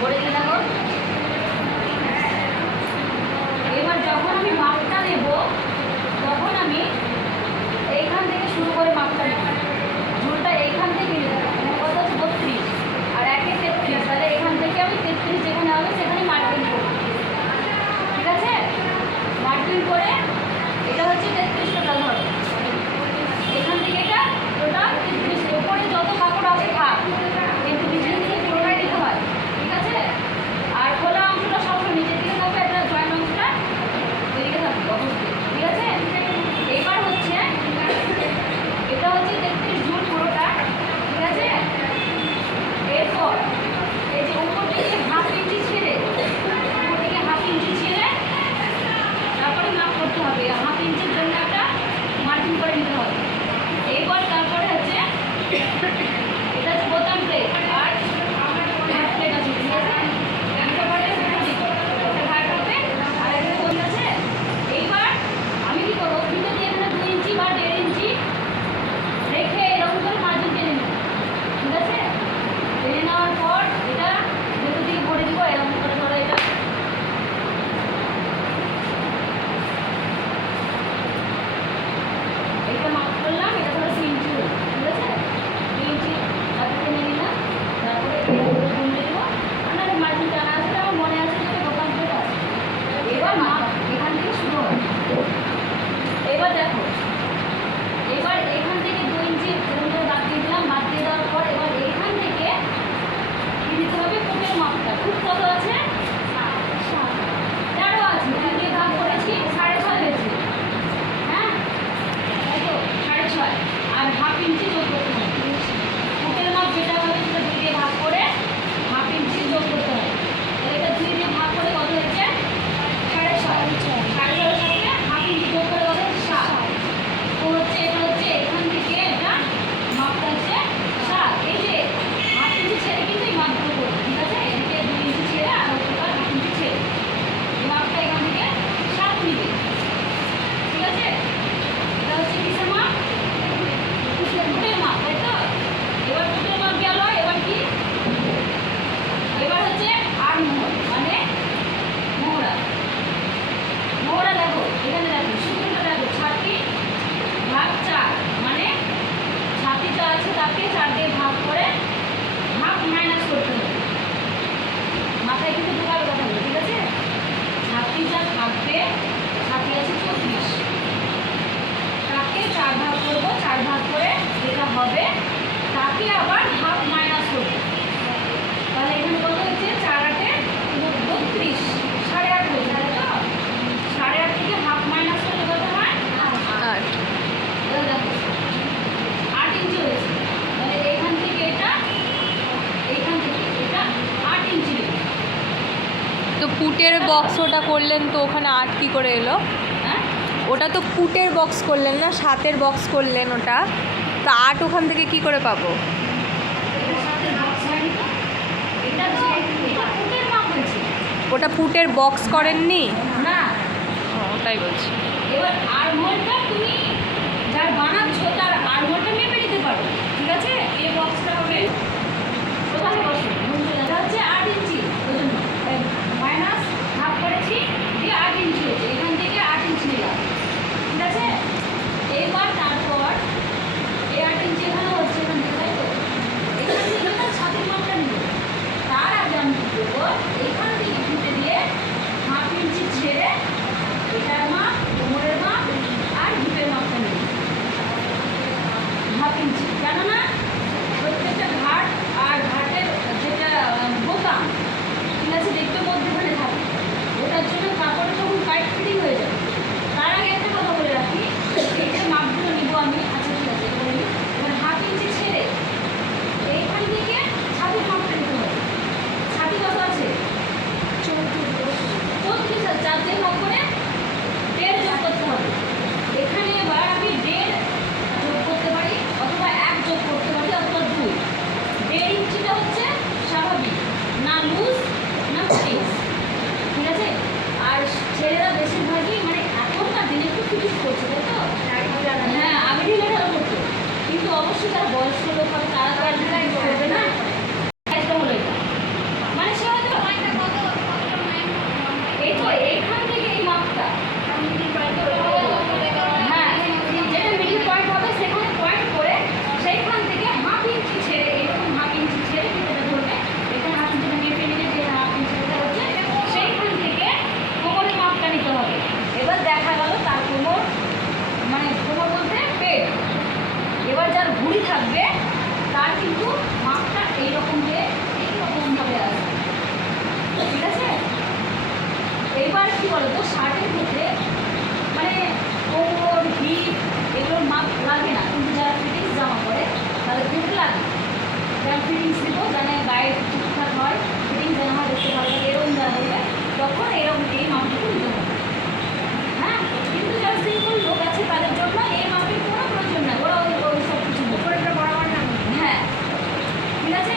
মরে গেলে ওটা করলেন তো ওখানে আট কী করে এলো? হ্যাঁ? ওটা তো কুটের বক্স করলেন না সাতের বক্স করলেন ওটা। তা আট ওখান থেকে কি করে পাবো? ওটা ফুটের বক্স করেননি? তাই বলছি। ঠিক আছে? আট করছি যেন গায়ের ঠিকঠাক হয় সেটিং যেন হয় দেখতে ভালো লাগে এরকম যেন হয় তখন এরকম এই মাপটুকু নিতে হবে হ্যাঁ কিন্তু যারা সিম্পল লোক আছে তাদের জন্য এই মাপের কোনো প্রয়োজন না ওরা ওই সব কিছু করে। করা না। হ্যাঁ। ঠিক আছে?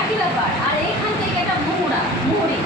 একই ব্যাপার। আর এখান থেকে একটা মোহরা মোহরি।